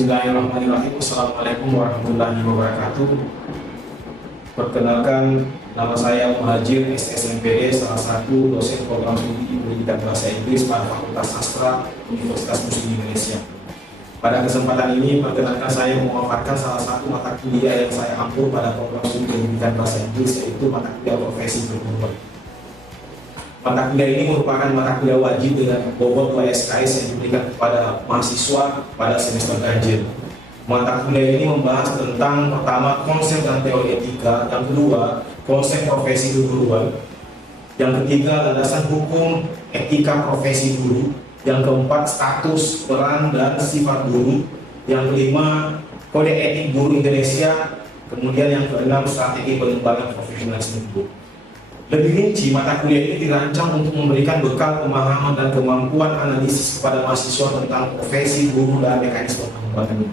Bismillahirrahmanirrahim. Assalamualaikum warahmatullahi wabarakatuh. Perkenalkan, nama saya Muhajir SSMPD, salah satu dosen program studi pendidikan bahasa Inggris pada Fakultas Sastra Universitas Muslim Indonesia. Pada kesempatan ini, perkenalkan saya memaparkan salah satu mata kuliah yang saya ampu pada program studi pendidikan bahasa Inggris, yaitu mata kuliah profesi berhubungan. Mata kuliah ini merupakan mata kuliah wajib dengan bobot 2 SKS yang diberikan kepada mahasiswa pada semester ganjil. Mata kuliah ini membahas tentang pertama konsep dan teori etika, yang kedua konsep profesi keguruan, yang ketiga landasan hukum etika profesi guru, yang keempat status, peran, dan sifat guru, yang kelima kode etik guru Indonesia, kemudian yang keenam strategi pengembangan profesionalisme guru. Lebih rinci, mata kuliah ini dirancang untuk memberikan bekal pemahaman dan kemampuan analisis kepada mahasiswa tentang profesi guru dan mekanisme pengembangannya.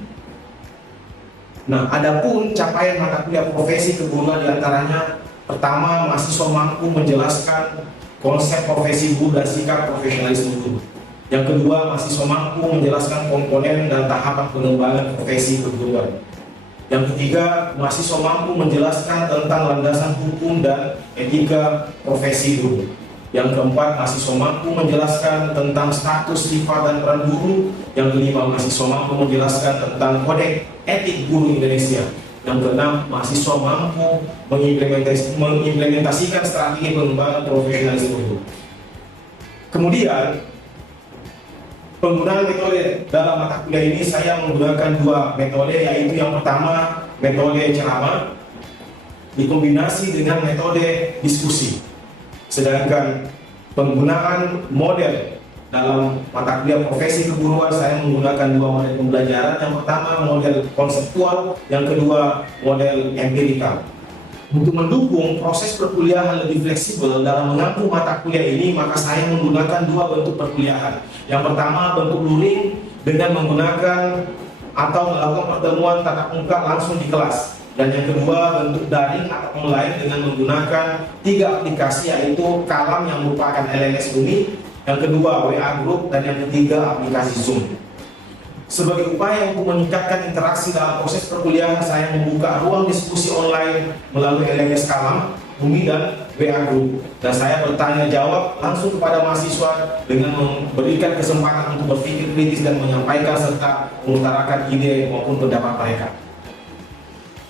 Nah, adapun capaian mata kuliah profesi keguruan diantaranya: pertama, mahasiswa mampu menjelaskan konsep profesi guru dan sikap profesionalisme guru. Yang kedua, mahasiswa mampu menjelaskan komponen dan tahapan pengembangan profesi keguruan. Yang ketiga, mahasiswa mampu menjelaskan tentang landasan hukum dan etika profesi guru. Yang keempat, mahasiswa mampu menjelaskan tentang status, sifat, dan peran guru. Yang kelima, mahasiswa mampu menjelaskan tentang kode etik guru Indonesia. Yang keenam, mahasiswa mampu mengimplementasikan strategi pengembangan profesionalisme guru. Kemudian, penggunaan metode dalam mata kuliah ini saya menggunakan dua metode, yaitu yang pertama metode ceramah dikombinasi dengan metode diskusi. Sedangkan penggunaan model dalam mata kuliah profesi keguruan saya menggunakan dua model pembelajaran. Yang pertama model konseptual, yang kedua model empirikal. Untuk mendukung proses perkuliahan lebih fleksibel dalam mengampu mata kuliah ini, maka saya menggunakan dua bentuk perkuliahan. Yang pertama bentuk luring dengan menggunakan atau melakukan pertemuan tatap muka langsung di kelas. Dan yang kedua bentuk daring atau online dengan menggunakan 3 aplikasi, yaitu Kalam yang merupakan LMS Uni, yang kedua WA Group, dan yang ketiga aplikasi Zoom. Sebagai upaya untuk meningkatkan interaksi dalam proses perkuliahan, saya membuka ruang diskusi online melalui LMS Kalam, Bumi, dan WA Group. Dan saya bertanya jawab langsung kepada mahasiswa dengan memberikan kesempatan untuk berpikir kritis dan menyampaikan serta mengutarakan ide maupun pendapat mereka.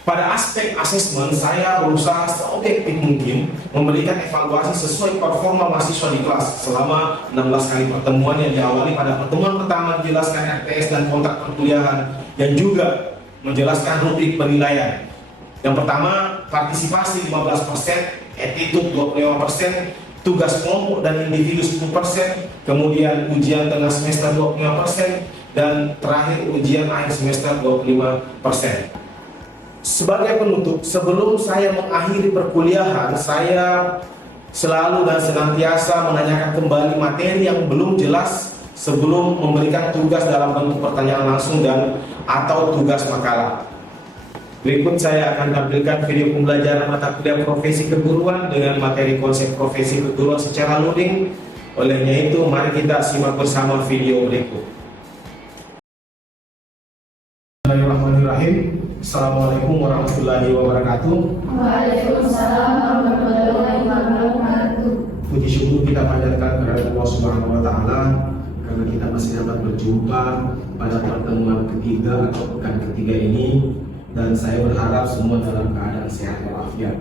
Pada aspek asesmen, saya berusaha seobjektif mungkin memberikan evaluasi sesuai performa mahasiswa di kelas selama 16 kali pertemuan yang diawali pada pertemuan pertama menjelaskan RTS dan kontrak perkuliahan, yang juga menjelaskan rubrik penilaian. Yang pertama, partisipasi 15%, attitude 25%, tugas kelompok dan individu 10%, kemudian ujian tengah semester 25%, dan terakhir ujian akhir semester 25%. Sebagai penutup, sebelum saya mengakhiri perkuliahan, saya selalu dan senantiasa menanyakan kembali materi yang belum jelas sebelum memberikan tugas dalam bentuk pertanyaan langsung dan atau tugas makalah. Berikut saya akan tampilkan video pembelajaran mata kuliah profesi keguruan dengan materi konsep profesi keguruan secara luring. Olehnya itu, mari kita simak bersama video berikut. Bismillahirrahmanirrahim. Assalamualaikum warahmatullahi wabarakatuh. Waalaikumsalam warahmatullahi wabarakatuh. Puji syukur kita panjatkan kepada Allah Subhanahu wa Ta'ala karena kita masih dapat berjumpa pada pertemuan ketiga atau pekan ketiga ini, dan saya berharap semua dalam keadaan sehat walafiat.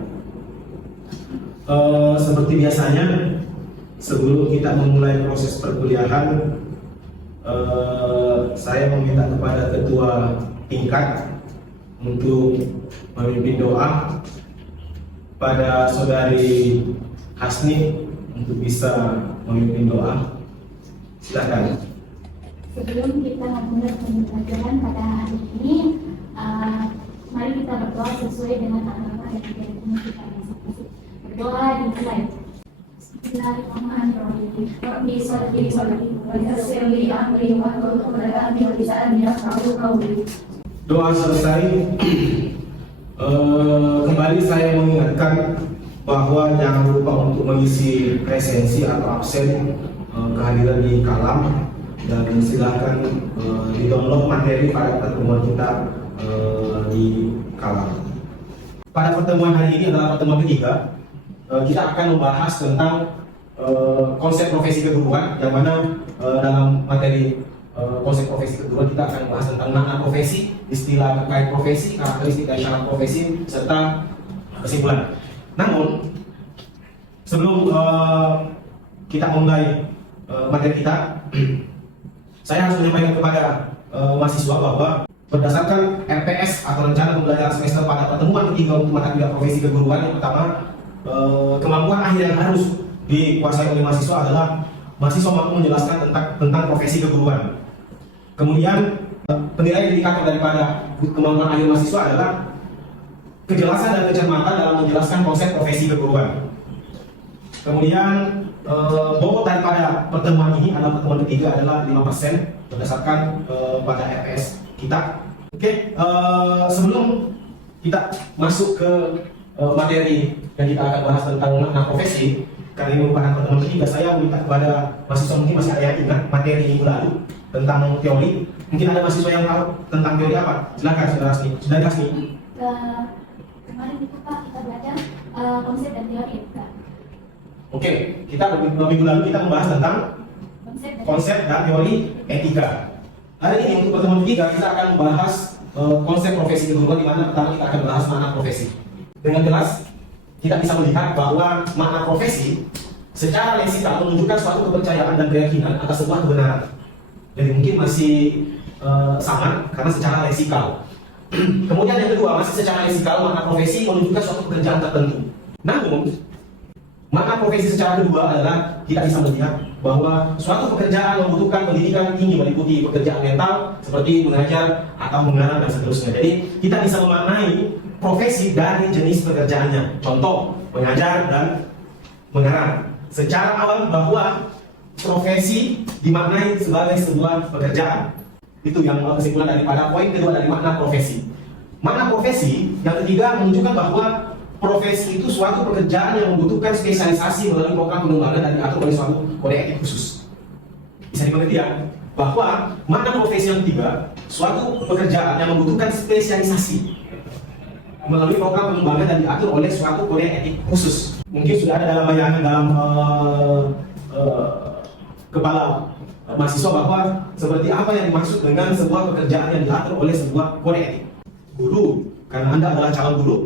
Seperti biasanya, sebelum kita memulai proses perkuliahan, saya meminta kepada ketua tingkat untuk memimpin doa pada saudari Hasni untuk bisa memimpin doa. Silakan. Sebelum kita memulai pembelajaran pada hari ini, mari kita berdoa sesuai dengan agama dan keyakinan kita masing-masing. Berdoa dimulai. Bismillahirrahmanirrahim. Rabbi sholli wa yassir li amri wa hlul 'uqdatam min lisani yafqahu qawli. Doa selesai, kembali saya mengingatkan bahwa jangan lupa untuk mengisi presensi atau absen kehadiran di Kalam. dan silakan di-download materi pada pertemuan kita di Kalang. Pada pertemuan hari ini adalah pertemuan ketiga. Kita akan membahas tentang konsep profesi keguruan, yang mana dalam materi konsep profesi keguruan kita akan membahas tentang makna profesi, istilah terkait profesi, karakteristik dan syarat profesi, serta kesimpulan. Namun sebelum kita mulai materi kita, saya harus menyampaikan kepada mahasiswa bahwa berdasarkan RPS atau rencana pembelajaran semester pada pertemuan ketiga untuk mata kuliah profesi keguruan, yang pertama, kemampuan akhir yang harus dikuasai oleh mahasiswa adalah mahasiswa mampu menjelaskan tentang profesi keguruan. Kemudian penilaian indikator daripada kemampuan akhir mahasiswa adalah kejelasan dan kecermatan dalam menjelaskan konsep profesi keguruan. Kemudian bobot daripada pertemuan ini adalah pertemuan ketiga adalah 5% berdasarkan pada RPS kita. Oke, sebelum kita masuk ke materi yang kita akan bahas tentang makna profesi, karena ini merupakan pertemuan ketiga, saya minta kepada mahasiswa, mungkin masih ada yang ingat materi minggu lalu tentang teori. Mungkin ada mahasiswa yang tahu tentang teori apa? Silakan Saudara Rasmi. Saudara Rasmi. Kemarin itu Pak kita belajar konsep dan teori etika. Oke, kita minggu lalu kita membahas tentang konsep dan teori etika. Hari ini untuk pertemuan ketiga kita akan membahas konsep profesi keguruan, di mana pertama kita akan bahas makna profesi. Dengan jelas kita bisa melihat bahwa makna profesi secara leksikal menunjukkan suatu kepercayaan dan keyakinan atas sebuah kebenaran. Jadi mungkin masih sama karena secara leksikal. Kemudian yang kedua, masih secara leksikal, makna profesi menunjukkan suatu pekerjaan tertentu. Namun makna profesi secara kedua adalah kita bisa melihat bahwa suatu pekerjaan membutuhkan pendidikan tinggi, meliputi pekerjaan mental seperti mengajar atau mengarang dan seterusnya. Jadi kita bisa memaknai profesi dari jenis pekerjaannya. Contoh, mengajar dan mengarang. Secara awal bahwa profesi dimaknai sebagai sebuah pekerjaan. Itu yang kesimpulan daripada poin kedua dari makna profesi. Makna profesi yang ketiga menunjukkan bahwa profesi itu suatu pekerjaan yang membutuhkan spesialisasi melalui program pengembangan dan diatur oleh suatu kode etik khusus. Bisa dimengerti ya, bahwa makna profesi yang ketiga suatu pekerjaan yang membutuhkan spesialisasi melalui program pengembangan dan diatur oleh suatu kode etik khusus. Mungkin sudah ada dalam bayangan dalam kepala mahasiswa bahwa seperti apa yang dimaksud dengan sebuah pekerjaan yang diatur oleh sebuah kode etik. Guru, karena Anda adalah calon guru,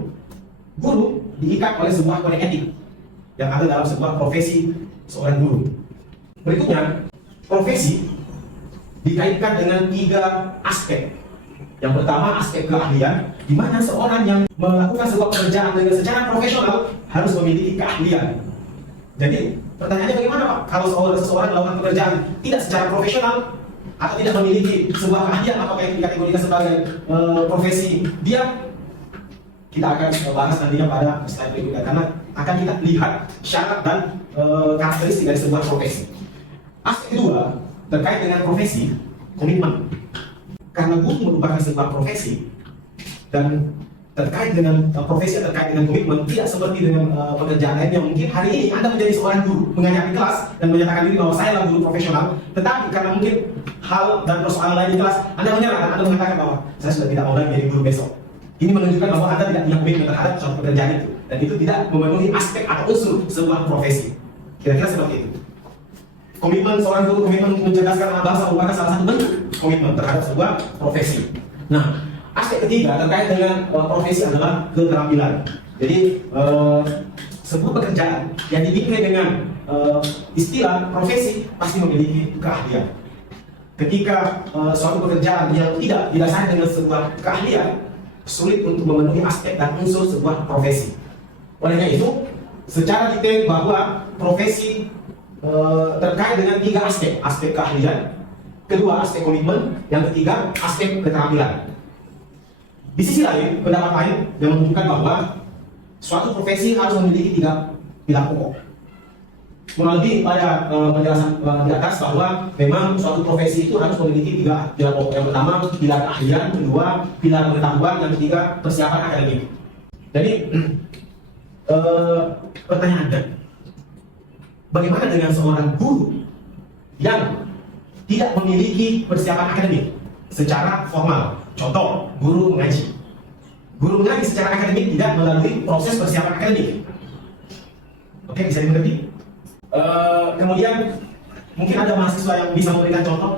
guru diikat oleh sebuah kode etik yang ada dalam sebuah profesi seorang guru. Berikutnya, profesi dikaitkan dengan 3 aspek. Yang pertama, aspek keahlian, di mana seorang yang melakukan sebuah pekerjaan dengan secara profesional harus memiliki keahlian. Jadi, pertanyaannya bagaimana Pak? Kalau seseorang melakukan pekerjaan tidak secara profesional atau tidak memiliki sebuah keahlian, apakah yang dikategorikan sebagai profesi dia? Kita akan bahas nantinya pada slide berikutnya, karena akan kita lihat syarat dan karakteristik dari sebuah profesi. Aspek kedua terkait dengan profesi, komitmen. Karena guru merupakan sebuah profesi dan terkait dengan profesi terkait dengan komitmen, tidak seperti dengan pekerjaan lainnya. Mungkin hari ini Anda menjadi seorang guru, mengajar di kelas dan menyatakan diri bahwa saya adalah guru profesional, tetapi karena mungkin hal dan persoalan lain di kelas, Anda menyerah, Anda mengatakan bahwa saya sudah tidak mau lagi menjadi guru besok. Ini menunjukkan bahwa Anda tidak punya komitmen terhadap suatu pekerjaan itu, dan itu tidak memenuhi aspek atau unsur sebuah profesi. Kira-kira seperti itu. Komitmen seorang guru, komitmen untuk mencerdaskan anak bangsa merupakan salah satu bentuk komitmen terhadap sebuah profesi. Nah, aspek ketiga terkait dengan profesi adalah keterampilan. Jadi sebuah pekerjaan yang dibingkai dengan istilah profesi pasti memiliki keahlian. Ketika suatu pekerjaan yang tidak didasari dengan sebuah keahlian, sulit untuk memenuhi aspek dan unsur sebuah profesi. Olehnya itu, secara detail bahwa profesi terkait dengan 3 aspek: aspek keahlian, kedua aspek komitmen, yang ketiga aspek keterampilan. Di sisi lain, pendapat lain yang menunjukkan bahwa suatu profesi harus memiliki 3 pilar pokok. Kurang lebih pada penjelasan di atas bahwa memang suatu profesi itu harus memiliki 3 pilar pokok. Yang pertama pilar keahlian, kedua pilar pengetahuan, yang ketiga persiapan akademik. Jadi pertanyaannya, bagaimana dengan seorang guru yang tidak memiliki persiapan akademik secara formal. Contoh, guru mengaji. Guru mengaji secara akademik tidak melalui proses persiapan akademik. Oke, bisa dimengerti? Kemudian mungkin ada mahasiswa yang bisa memberikan contoh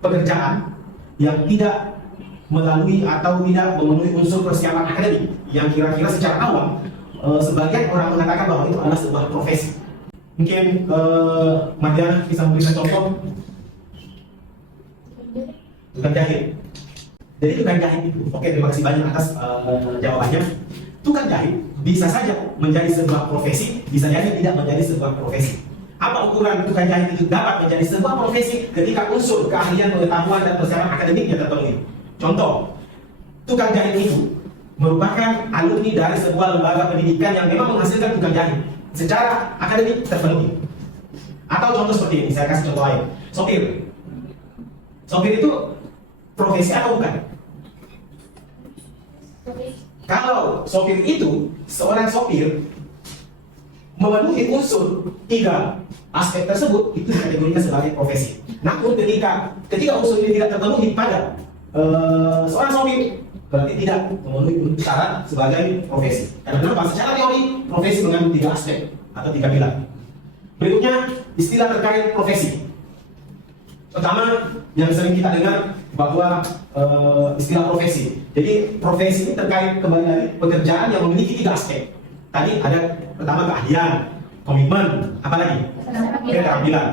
pekerjaan yang tidak melalui atau tidak memenuhi unsur persiapan akademik yang kira-kira secara awam sebagian orang mengatakan bahwa itu adalah sebuah profesi. Mungkin Madiana bisa memberikan contoh. Tukang jahit. Jadi tukang jahit itu, oke, terima kasih banyak atas jawabannya. Tukang jahit bisa saja menjadi sebuah profesi, bisa jadi tidak menjadi sebuah profesi. Apa ukuran tukang jahit itu dapat menjadi sebuah profesi ketika unsur keahlian, pengetahuan, dan persiapan akademiknya terpenuhi? Contoh, tukang jahit itu merupakan alumni dari sebuah lembaga pendidikan yang memang menghasilkan tukang jahit secara akademik terpenuhi. Atau contoh seperti ini, saya kasih contoh lain. Sopir. Sopir itu profesi atau bukan? Kalau sopir itu, seorang sopir memenuhi unsur 3 aspek tersebut, itu dikategorikan sebagai profesi. Namun ketika unsur ini tidak terpenuhi pada seorang sopir, berarti tidak memenuhi syarat sebagai profesi. Karena kenapa? Secara teori, profesi mengandung 3 aspek atau 3 pilar. Berikutnya, istilah terkait profesi. Pertama, yang sering kita dengar bahwa istilah profesi. Jadi profesi ini terkait kembali lagi pekerjaan yang memiliki 3 aspek. Tadi ada pertama keahlian, komitmen, apa lagi? Keterampilan.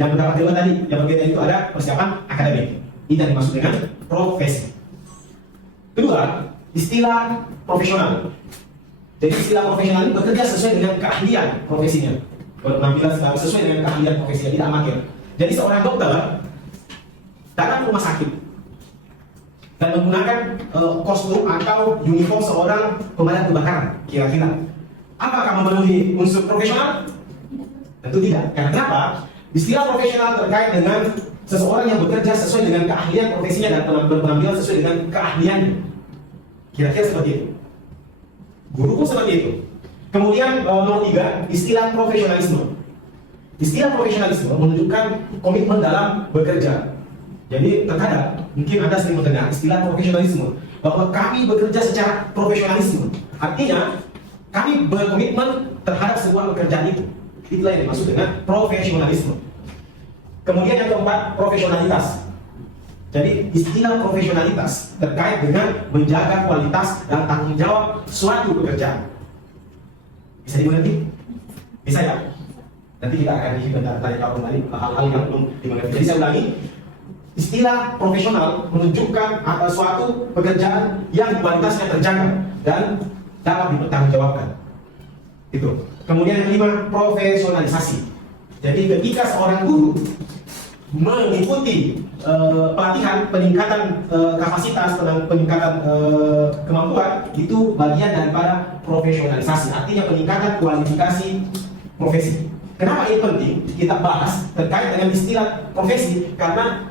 Yang beberapa kedua tadi, yang berbeda itu ada persiapan akademik. Ini yang dimaksud dengan profesi. Kedua, istilah profesional. Jadi istilah profesional ini bekerja sesuai dengan keahlian profesinya. Penampilan sesuai dengan keahlian profesinya, tidak amatir. Jadi seorang dokter datang ke rumah sakit dan menggunakan kostum atau uniform seorang pemadam kebakaran, kira-kira apakah memenuhi unsur profesional? Tentu tidak. Karena kenapa? Istilah profesional terkait dengan seseorang yang bekerja sesuai dengan keahlian profesinya dan penampilan sesuai dengan keahliannya. Kira-kira seperti itu. Guru pun seperti itu. Kemudian nomor 3, istilah profesionalisme. Istilah profesionalisme menunjukkan komitmen dalam bekerja. Jadi terkadang mungkin Anda sering mendengar istilah profesionalisme bahwa kami bekerja secara profesionalisme. Artinya kami berkomitmen terhadap sebuah pekerjaan itu. Itulah yang dimaksud dengan profesionalisme. Kemudian yang keempat, profesionalitas. Jadi istilah profesionalitas terkait dengan menjaga kualitas dan tanggung jawab suatu pekerjaan. Bisa dimengerti? Bisa ya? Nanti kita akan tanya jawab kembali hal-hal yang belum dimengerti. Jadi saya ulangi, istilah profesional menunjukkan suatu pekerjaan yang kualitasnya terjaga dan dapat dipertanggungjawabkan. Itu. Kemudian yang kelima, profesionalisasi. Jadi ketika seorang guru mengikuti pelatihan peningkatan kapasitas, peningkatan kemampuan, itu bagian daripada profesionalisasi. Artinya peningkatan kualifikasi profesi. Kenapa ini penting kita bahas terkait dengan istilah profesi? Karena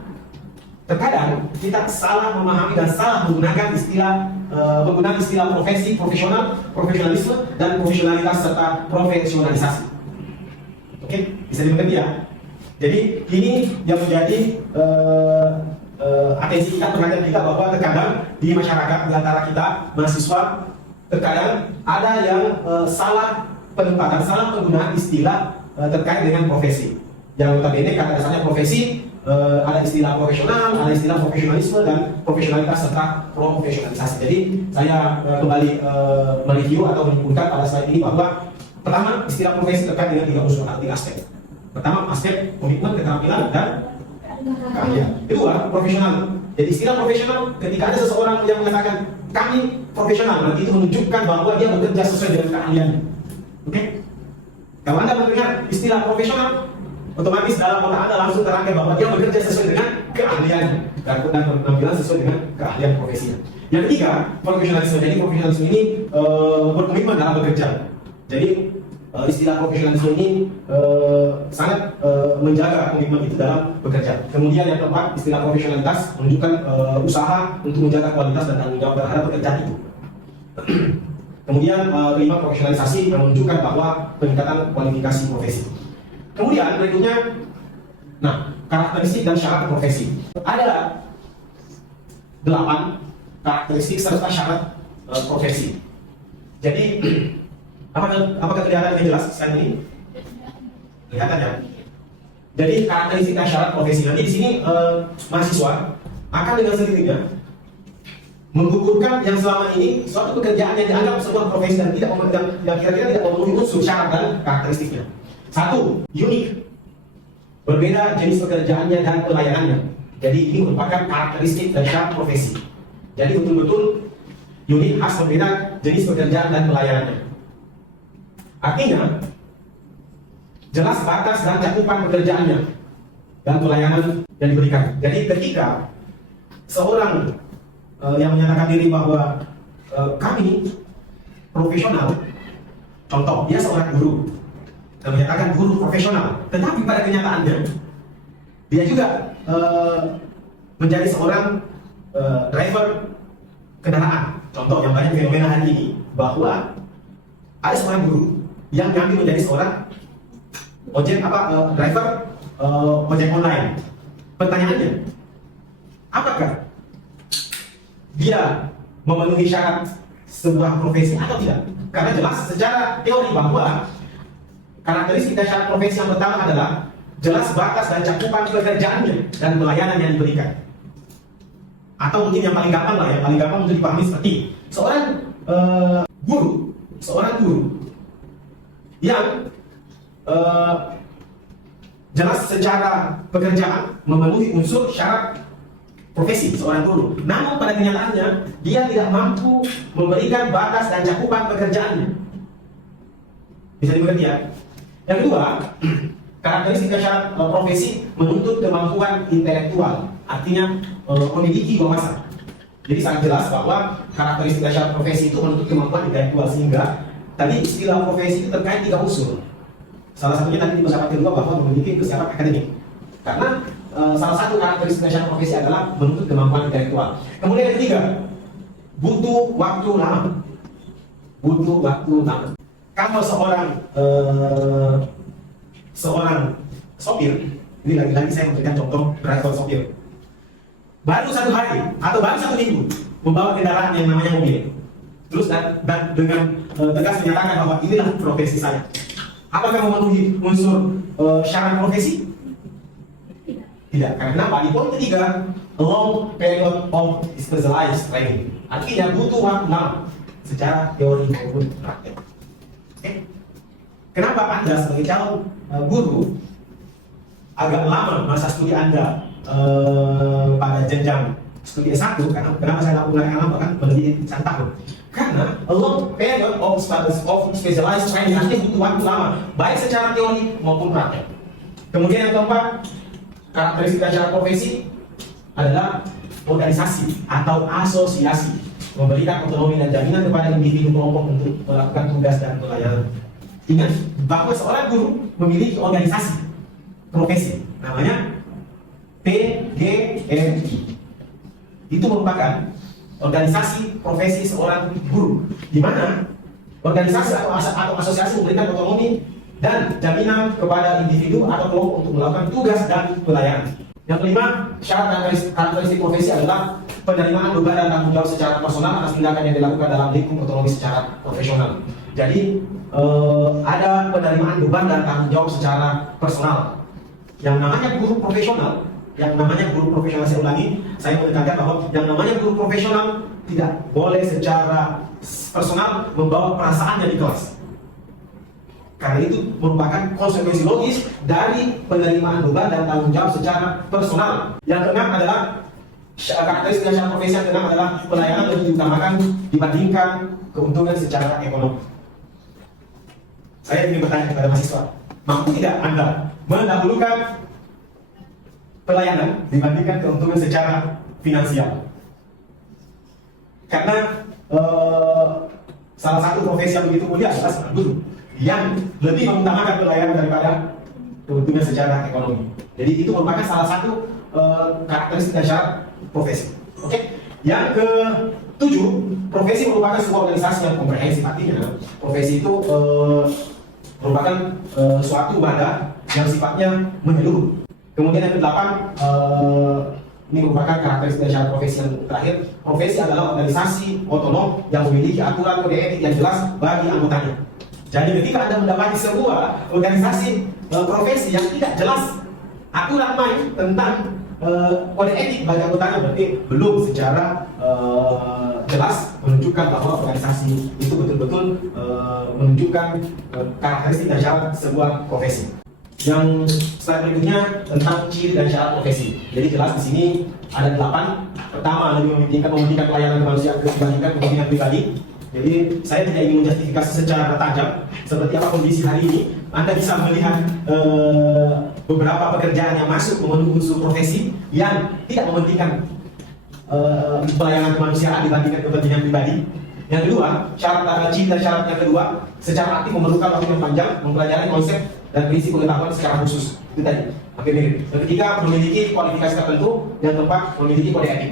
terkadang kita salah memahami dan salah menggunakan istilah profesi, profesionalisme, dan profesionalitas serta profesionalisasi. Oke, bisa dimengerti ya? Jadi ini yang menjadi atensi kita, perhatian kita bahwa terkadang di masyarakat, di antara kita mahasiswa, terkadang ada yang salah penempatan, salah penggunaan istilah terkait dengan profesi. Yang notabene kata dasarnya profesi, ada istilah profesional, ada istilah profesionalisme dan profesionalitas serta profesionalisasi. Jadi saya kembali mereview atau menyimpulkan pada slide ini bahwa pertama, istilah profesi terkait dengan 3 unsur atau 3 aspek. Pertama, aspek komitmen, keterampilan, dan keahlian. Kedua, profesional. Jadi istilah profesional, ketika ada seseorang yang mengatakan kami profesional, berarti itu menunjukkan bahwa dia bekerja sesuai dengan keahliannya. Oke? Kalau Anda mendengar istilah profesional, otomatis dalam otak Anda langsung terangkai bahwa dia bekerja sesuai dengan keahliannya dan penampilan sesuai dengan keahlian profesinya. Yang ketiga, profesionalisme. Jadi profesionalisme ini berkomitmen dalam bekerja. Jadi istilah profesionalisme ini sangat menjaga komitmen itu dalam bekerja. Kemudian yang keempat, istilah profesionalitas menunjukkan usaha untuk menjaga kualitas dan tanggung jawab terhadap pekerjaan itu. Kemudian kelima, profesionalisasi yang menunjukkan bahwa peningkatan kualifikasi profesi. Kemudian berikutnya Nah, karakteristik dan syarat profesi. Ada 8 karakteristik serta syarat profesi. Jadi, apakah kelihatan yang jelas sekarang ini? Kelihatan ya? Jadi, karakteristik dan syarat profesi. Nanti di sini mahasiswa akan dengan sendirinya menggugurkan yang selama ini suatu pekerjaan yang dianggap sebuah profesi dan tidak yang kira-kira tidak memenuhi unsur syarat dan karakteristiknya. 1. Unik. Berbeda jenis pekerjaannya dan pelayanannya. Jadi ini merupakan karakteristik dan syarat profesi. Jadi betul-betul unik, khas, berbeda jenis pekerjaan dan pelayanannya. Artinya jelas batas dan cakupan pekerjaannya dan pelayanan yang diberikan. Jadi ketika seorang yang menyatakan diri bahwa kami profesional, contoh dia seorang guru dan menyatakan guru profesional, tetapi pada kenyataannya dia juga menjadi seorang driver kendaraan. Contoh yang banyak fenomena hari ini bahwa ada seorang guru yang diambil menjadi seorang driver ojek online. Pertanyaannya, apakah dia memenuhi syarat sebuah profesi atau tidak? Karena jelas secara teori bahwa karakteristik dan syarat profesi yang pertama adalah jelas batas dan cakupan pekerjaannya dan pelayanan yang diberikan. Atau mungkin yang paling gampang lah, yang paling gampang untuk dipahami seperti seorang guru yang jelas secara pekerjaan memenuhi unsur syarat profesi seorang guru. Namun pada kenyataannya dia tidak mampu memberikan batas dan cakupan pekerjaannya. Bisa dimengerti ya? Yang kedua, karakteristik dan syarat profesi menuntut kemampuan intelektual, artinya memiliki wawasan. Jadi sangat jelas bahwa karakteristik dan syarat profesi itu menuntut kemampuan intelektual, sehingga tadi istilah profesi itu terkait 3 unsur. Salah satunya tadi di pesawat kedua bahwa memiliki kesiapan akademik. Karena salah satu karakteristik dan syarat profesi adalah menuntut kemampuan intelektual. Kemudian yang ketiga, butuh waktu lama. Kalau seorang sopir, ini lagi-lagi saya memberikan contoh driver sopir, baru 1 hari atau baru 1 minggu membawa kendaraan yang namanya mobil, terus dan dengan tegas menyatakan bahwa inilah profesi saya. Apakah memenuhi unsur syarat profesi? Tidak. Karena apa? Di poin ketiga, long period of specialized training. Artinya butuh waktu lama secara teori maupun praktek. Okay. Kenapa Anda sebagai calon guru agak lama masa studi Anda pada jenjang studi S1? Kenapa saya lakukan lama kan melebihi 1 tahun? Karena a long period of specialized training artinya butuh waktu lama, baik secara teori maupun praktek. Kemudian yang keempat, karakteristik dan syarat profesi adalah organisasi atau asosiasi, memberikan otonomi dan jaminan kepada individu kelompok untuk melakukan tugas dan pelayanan. Ingat bahwa seorang guru memiliki organisasi profesi, namanya PGRI. Itu merupakan organisasi profesi seorang guru, di mana organisasi atau asosiasi memberikan otonomi dan jaminan kepada individu atau kelompok untuk melakukan tugas dan pelayanan. Yang kelima, syarat dan karakteristik profesi adalah penerimaan beban dan tanggung jawab secara personal atas tindakan yang dilakukan dalam lingkup otonomi secara profesional. Jadi ada penerimaan beban dan tanggung jawab secara personal. Yang namanya guru profesional, saya ulangi, saya menekankan bahwa yang namanya guru profesional tidak boleh secara personal membawa perasaannya di kelas. Karena itu merupakan konsekuensi logis dari penerimaan beban dan tanggung jawab secara personal. Yang keenam adalah karakteristik dan syarat profesi. Yang keenam adalah pelayanan lebih diutamakan dibandingkan keuntungan secara ekonomi. Saya ingin bertanya kepada mahasiswa, mampu tidak Anda mendahulukan pelayanan dibandingkan keuntungan secara finansial? Karena salah satu profesi yang begitu mulia adalah seorang guru yang lebih mengutamakan pelayanan daripada keuntungan secara ekonomi. Jadi itu merupakan salah satu karakteristik dan syarat profesi. Oke. Yang ke-7, profesi merupakan sebuah organisasi yang komprehensif. Artinya profesi itu merupakan suatu wadah yang sifatnya menyeluruh. Kemudian yang kedelapan, ini merupakan karakteristik dan syarat profesi yang terakhir. Profesi adalah organisasi otonom yang memiliki aturan kode etik yang jelas bagi anggotanya. Jadi ketika Anda mendapati sebuah organisasi profesi yang tidak jelas aturan main tentang kode etik bagi anggotanya, berarti belum secara jelas menunjukkan bahwa organisasi itu betul-betul menunjukkan karakteristik dan syarat sebuah profesi. Yang slide berikutnya tentang ciri dan syarat profesi. Jadi jelas di sini ada 8. Pertama, lebih mementingkan pelayanan kemanusiaan dibandingkan kepentingan pribadi. Jadi saya tidak ingin menjustifikasi secara tajam seperti apa kondisi hari ini. Anda bisa melihat beberapa pekerjaan yang masuk memenuhi unsur profesi yang tidak mementingkan pelayanan kemanusiaan dibandingkan kepentingan pribadi. Yang kedua, syarat ciri dan syarat yang kedua, secara aktif memerlukan waktu yang panjang mempelajari konsep dan prinsip pengetahuan secara khusus. Itu tadi. Oke, mirip. Yang ketiga, memiliki kualifikasi tertentu. Yang keempat, memiliki kode etik.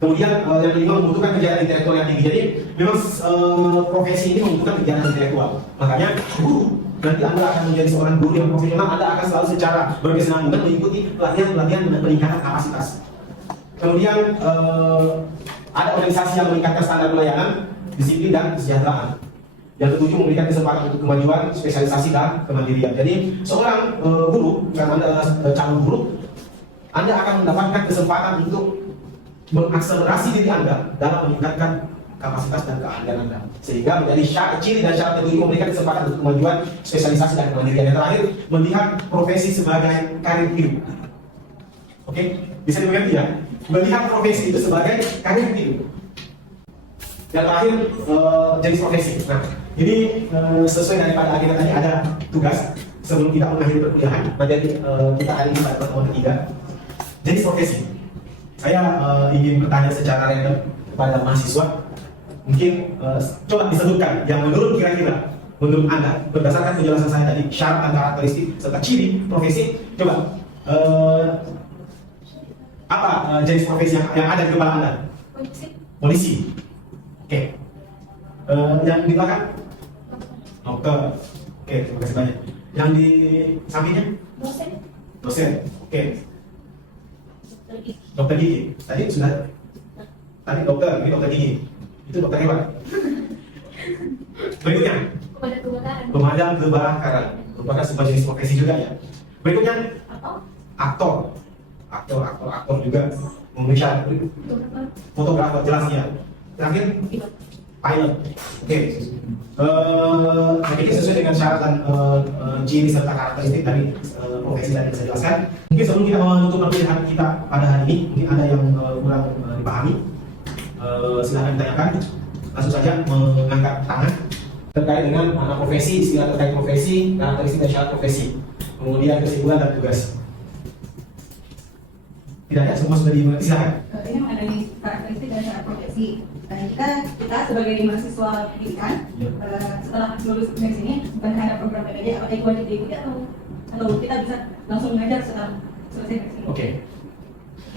Kemudian yang kelima, membutuhkan kegiatan intelektual yang tinggi. Jadi memang profesi ini membutuhkan kegiatan intelektual. Makanya guru, nanti Anda akan menjadi seorang guru yang profesional. Anda akan selalu secara berkesinambungan mengikuti pelatihan-pelatihan peningkatan kapasitas. Kemudian ada organisasi yang meningkatkan standar pelayanan, disiplin dan kesejahteraan. Yang ketujuh, memberikan kesempatan untuk kemajuan, spesialisasi dan kemandirian. Jadi seorang guru, jika Anda adalah calon guru, Anda akan mendapatkan kesempatan untuk mengakselerasi diri Anda dalam meningkatkan kapasitas dan keahlian Anda, sehingga menjadi ciri dan syarat ketujuh, memberikan kesempatan untuk kemajuan, spesialisasi dan kemandirian. Yang terakhir, melihat profesi sebagai karir hidup. Oke, bisa dimengerti ya? Melihat profesi itu sebagai karir hidup. Yang terakhir, jenis profesi. Nah, ini sesuai daripada agenda tadi, ada tugas sebelum kita mengakhiri perkuliahan. Jadi kita hari ini pada pertemuan ketiga. Jenis profesi. Saya ingin bertanya secara random kepada mahasiswa. Mungkin coba disebutkan yang menurut kira-kira, menurut Anda, berdasarkan penjelasan saya tadi, syarat dan karakteristik serta ciri profesi. Coba apa jenis profesi yang ada di kepala Anda? Polisi. Oke. Yang di belakang? Dokter. Oke, terima kasih banyak. Yang di sampingnya? Dosen. Oke. Dokter gigi. Tadi sudah. Tadi dokter, ini dokter gigi. Itu dokter hewan. Berikutnya. Pemadam kebakaran. Merupakan sebuah jenis profesi juga ya. Berikutnya. Aktor. Aktor juga memenuhi syarat. Fotografer, jelas ya. Terakhir, pilot. Oke. Ini sesuai dengan syarat dan ciri serta karakteristik dari profesi tadi yang saya jelaskan. Mungkin sebelum kita menutup perkuliahan kita pada hari ini, mungkin ada yang kurang dipahami. Silahkan ditanyakan. Langsung saja mengangkat tangan terkait dengan mana profesi, istilah terkait profesi, karakteristik dan syarat profesi. Kemudian kesimpulan dan tugas. Tidak ada, semua sudah dimengerti, silahkan. Ini mengenai karakteristik dan syarat profesi. Dan kita sebagai mahasiswa pendidikan, setelah lulus dari sini, bukan hanya program PPJ, apakah itu wajib diikuti atau kita bisa langsung mengajar setelah selesai dari sini? Oke.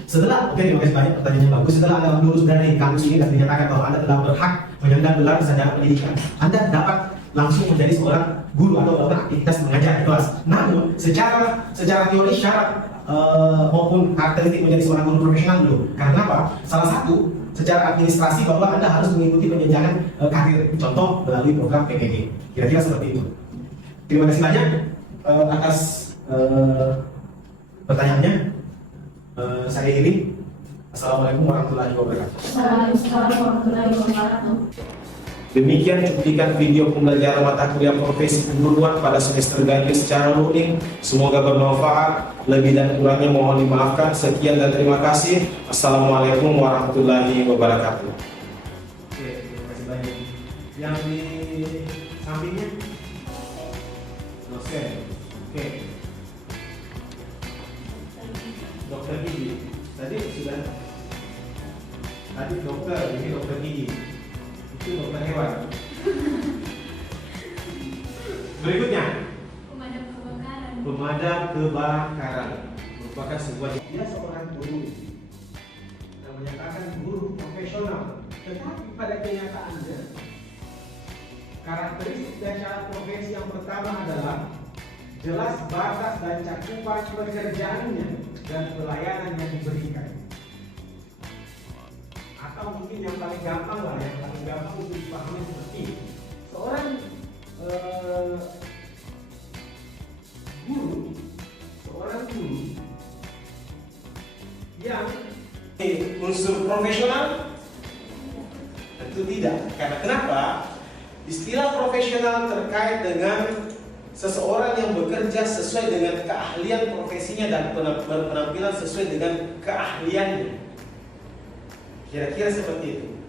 Setelah, terima kasih banyak, pertanyaannya bagus. Setelah Anda lulus dari kampus ini dan dinyatakan bahwa Anda telah berhak menyandang gelar sarjana pendidikan, Anda dapat langsung menjadi seorang guru atau melakukan aktivitas mengajar di kelas. Namun, secara teori syarat maupun karakteristik menjadi seorang guru profesional belum. Karena apa? Salah satu secara administrasi bahwa Anda harus mengikuti penjenjangan karir, contoh melalui program PPG. Kira-kira seperti itu. Terima kasih banyak atas pertanyaannya. Saya akhiri. Assalamualaikum warahmatullahi wabarakatuh. Assalamualaikum warahmatullahi wabarakatuh. Demikian cuplikan video pembelajaran mata kuliah profesi keguruan pada semester ganjil secara luring. Semoga bermanfaat. Lebih dan kurangnya mohon dimaafkan. Sekian dan terima kasih. Assalamualaikum warahmatullahi wabarakatuh. Oke, terima kasih banyak. Yang di sampingnya dosen. Oke. Dokter gigi. Tadi sudah. Tadi dokter, ini dokter gigi. Itu dokter hewan. Berikutnya, pemadam kebakaran merupakan sebuah dia seorang guru yang menyatakan guru profesional, tetapi pada kenyataannya karakteristik dan syarat profesi yang pertama adalah jelas batas dan cakupan pekerjaannya dan pelayanan yang diberikan. Atau mungkin yang paling gampang lah, yang paling gampang untuk dipahami seperti ini. Seorang guru yang unsur profesional? Tentu tidak. Karena kenapa? Istilah profesional terkait dengan seseorang yang bekerja sesuai dengan keahlian profesinya dan penampilan sesuai dengan keahliannya. Kira-kira seperti itu.